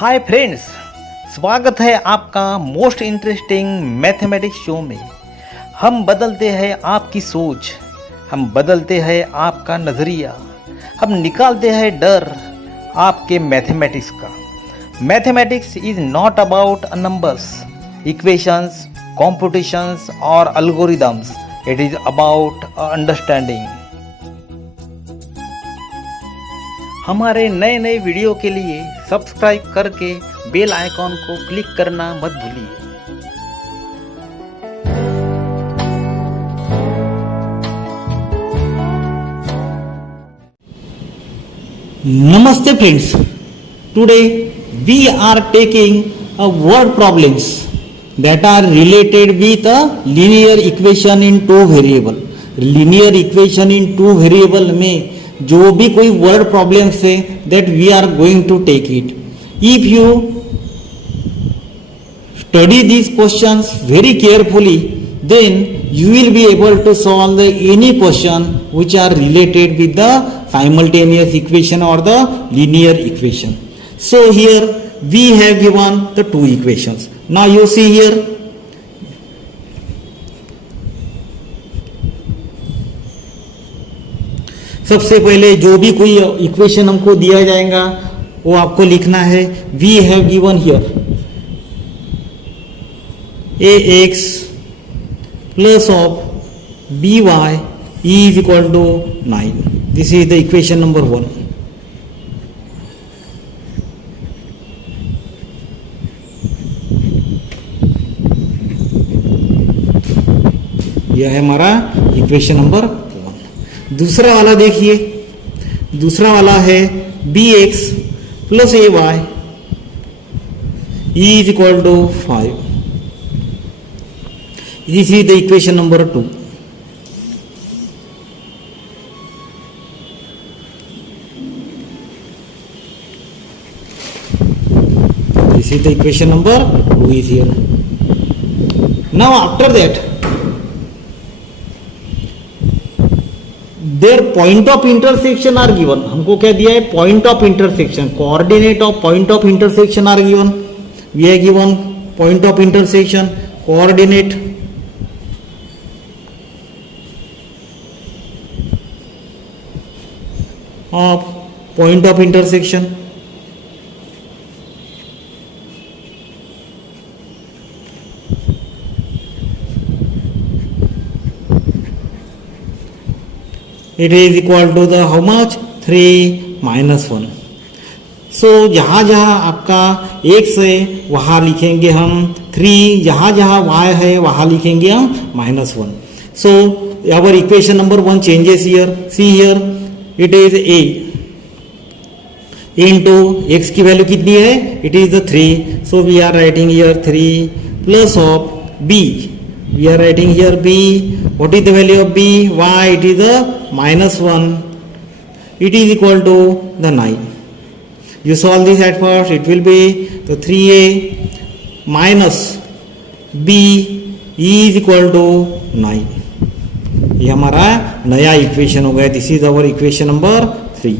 Hi friends, स्वागत है आपका मोस्ट इंटरेस्टिंग मैथमेटिक्स शो में। हम बदलते हैं आपकी सोच, हम बदलते हैं आपका नज़रिया, हम निकालते हैं डर आपके मैथमेटिक्स का। Mathematics is not about numbers, equations, competitions और algorithms. It is about understanding. हमारे नए नए वीडियो के लिए सब्सक्राइब करके बेल आइकॉन को क्लिक करना मत भूलिए। Namaste friends. Today we are taking a word problems that are related with a linear equation in two variable. Linear equation in two variable में जो भी कोई वर्ड प्रॉब्लम्स है that we are going to take it. If you study these questions very carefully, then you will be able to solve any question which are related with the simultaneous equation or the linear equation. So here we have given the two equations. Now you see here, सबसे पहले जो भी कोई equation हमको दिया जाएगा वो आपको लिखना है. We have given here ax plus of by is equal to 9. This is the equation number 1. यह है हमारा इक्वेशन नंबर 1. दूसरा वाला देखिए, दूसरा वाला है bx plus ay is equal to 5. This is the equation number 2. This is the equation number 2 is here. Now after that, their point of intersection are given. हमको क्या दिया है? Point of intersection. Coordinate of point of intersection are given. We are given point of intersection, coordinate of point of intersection. It is equal to the how much? 3 minus 1. So जहाँ जहाँ आपका x है वहाँ लिखेंगे हम 3, जहाँ जहाँ y है वहाँ लिखेंगे हम -1. So our equation number 1 changes here. See here, it is a into x की वैल्यू कितनी है? It is the 3. So we are writing here 3 plus of b. We are writing here b. What is the value of b? Y, it is the -1. It is equal to the 9. You solve this at first. It will be the 3a minus b is equal to 9. ये हमारा नया equation हो गया. This is our equation number 3.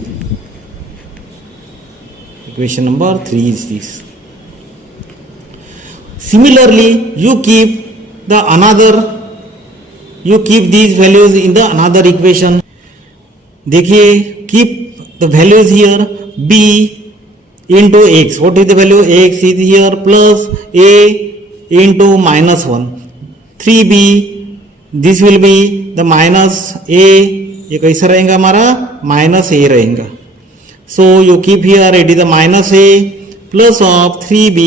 Equation number 3 is this. Similarly, you keep these values in the another equation. देखिए, keep the values here b into x. What is the value? X is here plus a into -1. 3b, this will be the minus a. ये कैसा रहेगा हमारा? Minus a रहेगा. So you keep here, it is the minus a plus of 3b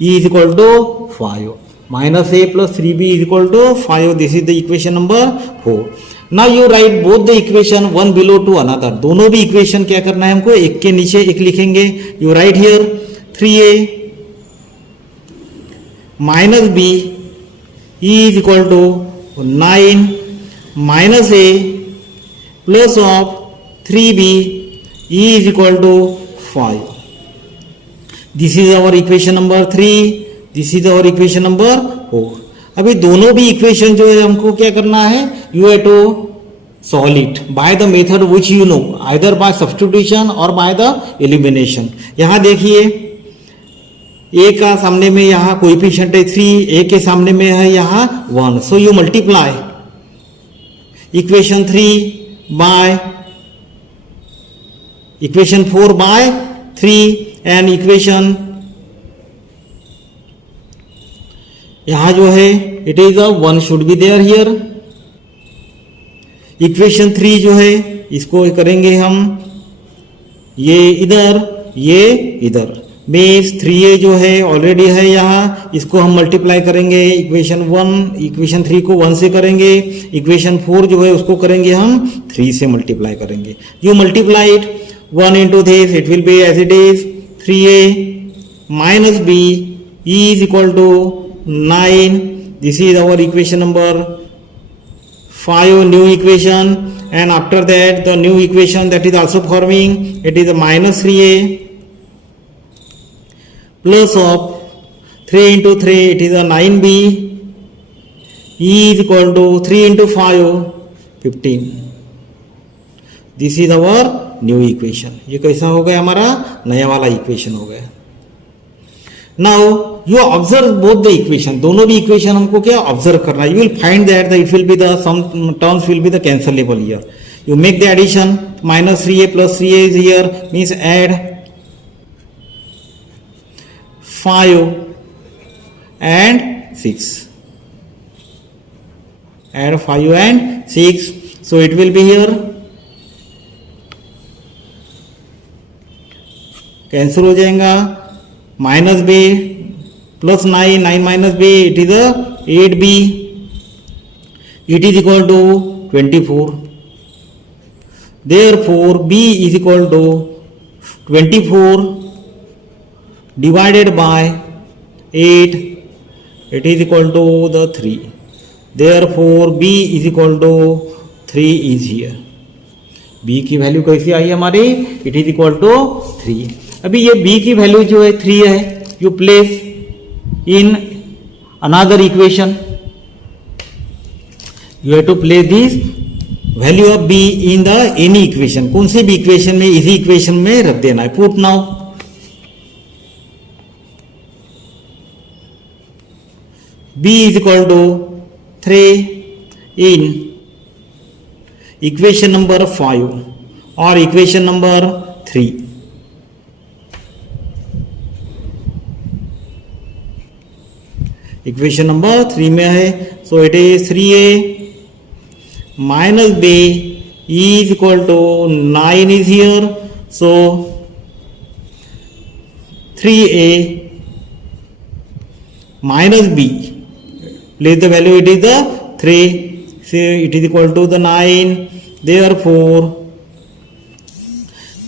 is equal to 5. Minus a plus 3b is equal to 5. This is the equation number 4. Now you write both the equation one below to another. दोनों भी equation क्या करना है हमको? एक के नीचे एक लिखेंगे. You write here 3a minus b is equal to 9 minus a plus of 3b is equal to 5. This is our equation number 3. This is our equation number 4. अभी दोनों भी इक्वेशन जो है हमको क्या करना है? You have to solve it by the method which you know, either by substitution or by the elimination. यहाँ देखिए ए का सामने में यहाँ कोएफिशिएंट है 3, ए के सामने में है यहाँ 1, so you multiply equation 3 by equation 4 by 3 and equation यहाँ जो है it is a 1 should be there here. Equation 3 जो है इसको करेंगे हम ये इधर बेस 3a जो है ऑलरेडी है यहाँ, इसको हम मल्टीप्लाई करेंगे इक्वेशन 3 को 1 से करेंगे, इक्वेशन 4 जो है उसको करेंगे हम 3 से मल्टीप्लाई करेंगे। You multiply it 1 into this, it will be as it is 3a minus b is equal to 9. This is our equation number 5, new equation, and after that the new equation that is also forming, it is a minus 3a plus of 3 into 3, it is a 9b is equal to 3 into 5, 15. This is our new equation. ये कैसा हो गया, हमारा नया वाला equation हो गया। Now you observe both the equation, दोनों भी इक्वेशन हमको क्या ऑब्जर्व करना है। You will find that it will be the some terms will be the cancellable here. You make the addition, minus 3a plus 3a is here, means add 5 and 6, add 5 and 6, so it will be here cancel हो जाएगा, minus b plus 9 minus b it is 8b, it is equal to 24, therefore b is equal to 24 divided by 8, it is equal to the 3, therefore b is equal to 3 is here. b की value कैसी आई हमारी, it is equal to 3। अभी ये b की value जो है 3 है, you place in another equation, you have to place this value of b in the any equation. कौन से भी इक्वेशन में, इसी इक्वेशन में रख देना है। Put now b is equal to 3 in equation number 5 और इक्वेशन नंबर 3। इक्वेशन नंबर 3 में है, so it is 3a minus b is equal to 9 is here, so 3a minus b, place the value, it is the 3, so it is equal to the 9, therefore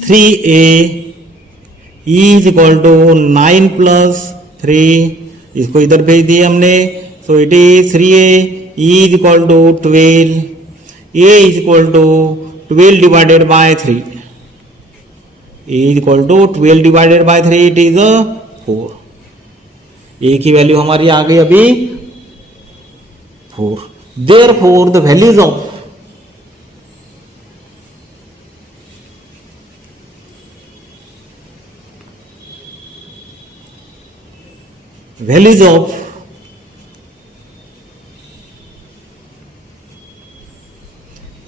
3a is equal to 9 plus 3, इसको इधर भेज दिए हमने, so it is 3a is equal to 12, a is equal to 12 divided by 3, a is equal to 12 divided by 3, it is a 4, a की value हमारी आ गई अभी 4। Therefore, the values of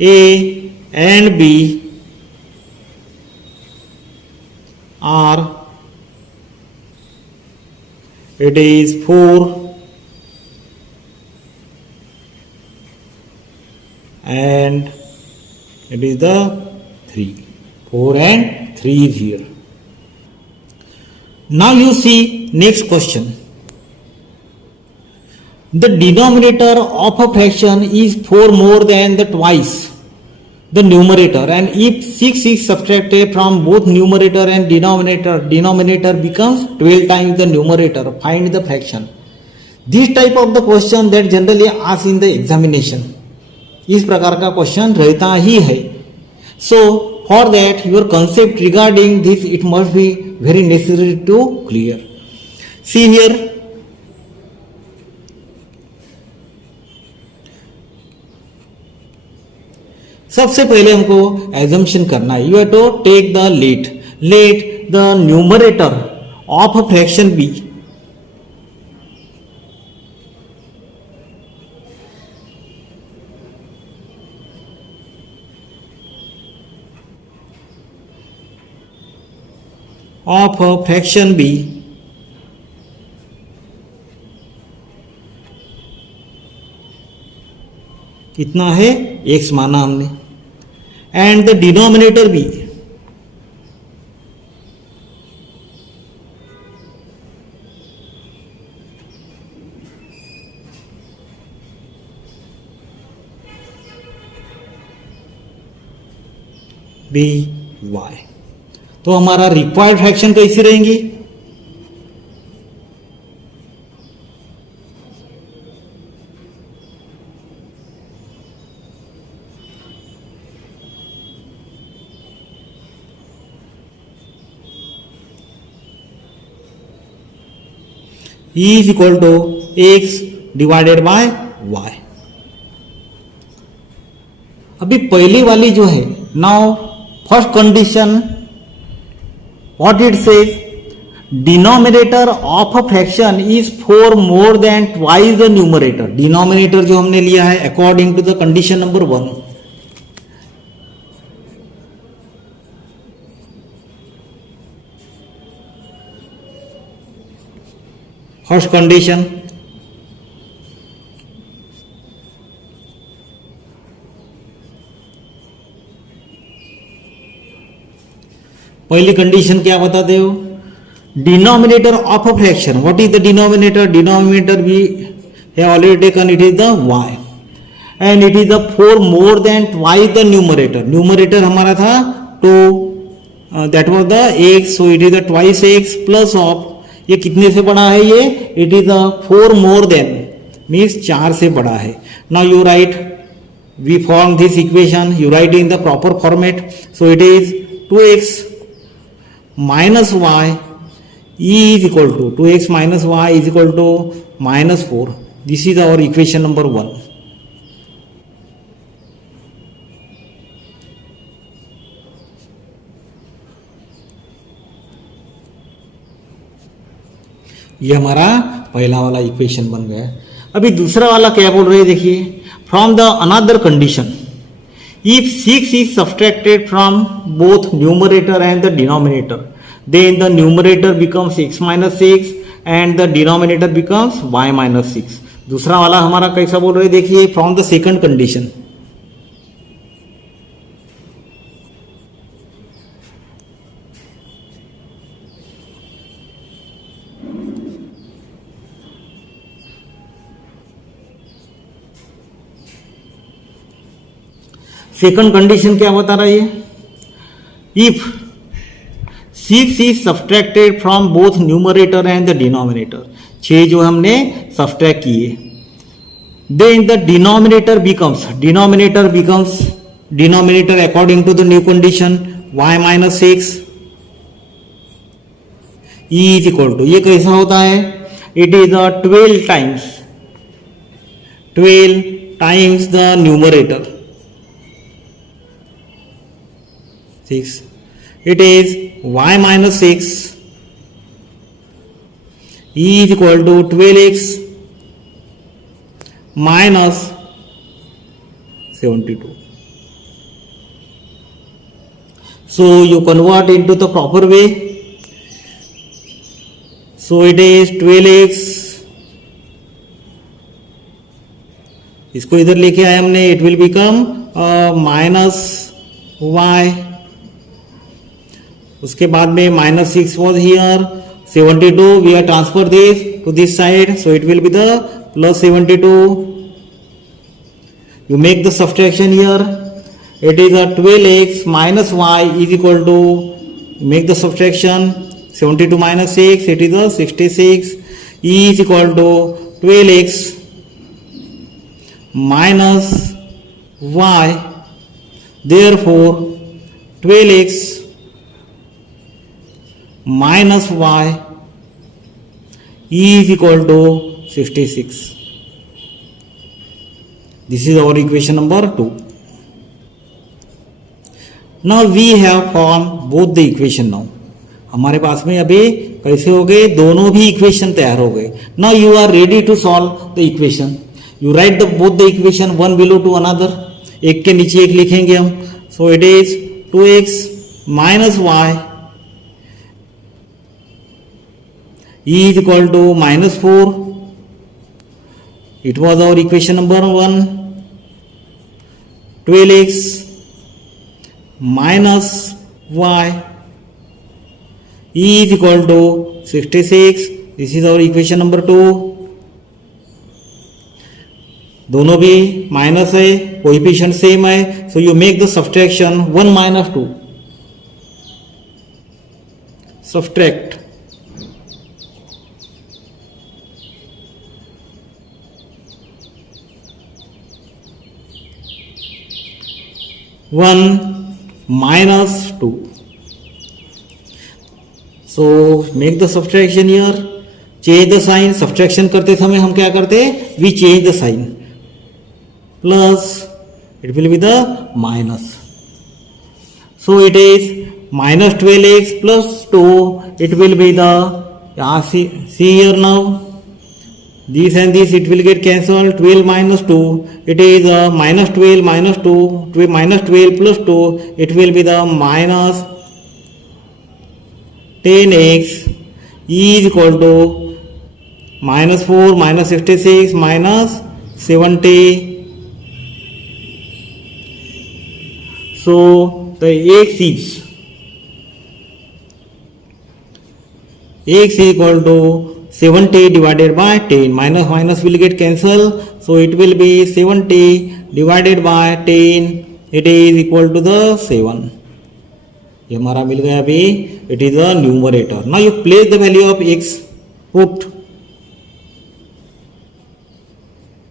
A and B are, it is 4 and it is the 3, 4 and 3 is here. Now you see next question. The denominator of a fraction is 4 more than the twice the numerator, and if 6 is subtracted from both numerator and denominator becomes 12 times the numerator. Find the fraction. This type of the question that generally asked in the examination. इस प्रकार का question रहता ही है। So for that your concept regarding this it must be very necessary to clear. See here, सबसे पहले हमको assumption करना है, you have to take the let the numerator of a fraction be of fraction be कितना है, x माना हमने, and the denominator भी बी वाई। तो हमारा रिक्वायर्ड फ्रैक्शन कैसी रहेंगी, E is equal to x divided by y। अभी पहली वाली जो है, now first condition what it says, denominator of a fraction is 4 more than twice the numerator. Denominator जो हमने लिया है according to the condition number 1, first condition पहली कंडीशन क्या बताते हो, denominator of a fraction, what is the denominator, denominator भी है already taken, it is the y and it is the 4 more than twice the numerator. Numerator हमारा था 2, that was the x, so it is the twice x plus of, ये कितने से बड़ा है ये, it is the 4 more than means 4 से बड़ा है। Now you write, we form this equation, you write in the proper format, so it is 2x minus y is equal to 2x minus y is equal to minus 4. This is our equation number 1. ये हमारा पहला वाला equation बन गया। अभी दूसरा वाला क्या बोल रहे हैं देखिए, from the another condition, if 6 is subtracted from both numerator and the denominator, then the numerator becomes x minus 6 and the denominator becomes y minus 6. दूसरा वाला हमारा कैसा बोल रहे देखिए, from the second condition, second condition क्या बता रहा है, if 6 is subtracted from both numerator and the denominator, 6 जो हमने सब्ट्रैक्ट किए, then the denominator becomes denominator according to the new condition y minus 6 is equal to, ये कैसा होता है, it is 12 times the numerator 6, it is y minus 6 is equal to 12x minus 72. So you convert into the proper way, so it is 12x, इसको इधर लेके आए हमने, it will become minus y, उसके बाद में minus 6 was here, 72 we are transfer this to this side, so it will be the plus 72. You make the subtraction here, it is a 12x minus y is equal to, make the subtraction, 72 minus 6, it is a 66, e is equal to 12x minus y, therefore 12x minus y is equal to 66. This is our equation number 2. Now we have formed both the equation now. हमारे पास में अभी कैसे हो गए, दोनों भी equation तैयार हो गए. Now you are ready to solve the equation. You write the both the equation one below to another. एक के नीचे एक लिखेंगे हम. So it is 2x minus y E is equal to minus 4. It was our equation number 1. 12x minus y. E is equal to 66. This is our equation number 2. दोनों भी minus है, coefficient same है, so you make the subtraction 1 minus 2. Subtract 1 minus 2. So make the subtraction here. Change the sign. Subtraction करते समय हम क्या करते हैं? We change the sign. Plus it will be the minus. So it is minus 12x plus 2. It will be the see here now. This and this it will get cancelled. 12 minus 2. It is minus 12 minus 2. Minus 12 plus 2. It will be the minus 10x. E is equal to minus 4 minus 66 minus 70. So the x is equal to 70 divided by 10. Minus minus will get cancelled. So it will be 70 divided by 10. It is equal to the 7. ये हमारा मिल गया अभी. It is a numerator. Now you place the value of x. Put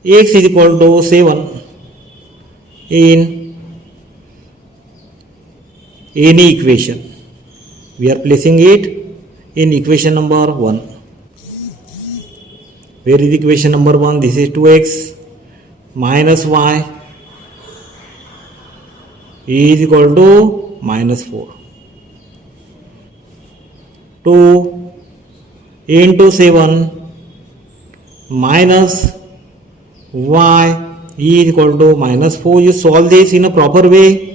x is equal to 7 in any equation. We are placing it in equation number 1. Where is equation number 1? This is 2x minus y is equal to minus 4. 2 into 7 minus y is equal to minus 4. You solve this in a proper way.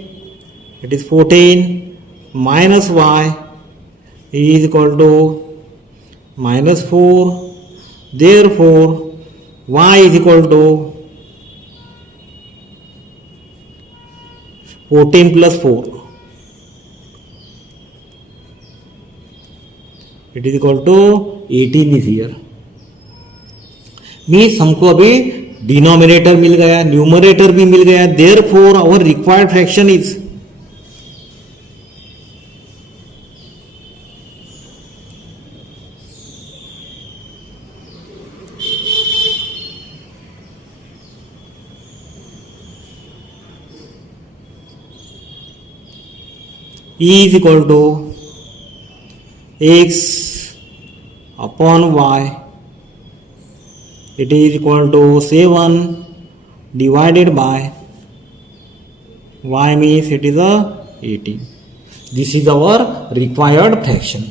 It is 14 minus y is equal to minus 4. Therefore, y is equal to 14 plus 4. It is equal to 18 is here. Means हमको अभी denominator मिल गया, numerator भी मिल गया. Therefore, our required fraction is E is equal to x upon y. It is equal to 7 divided by y means it is a 18. This is our required fraction.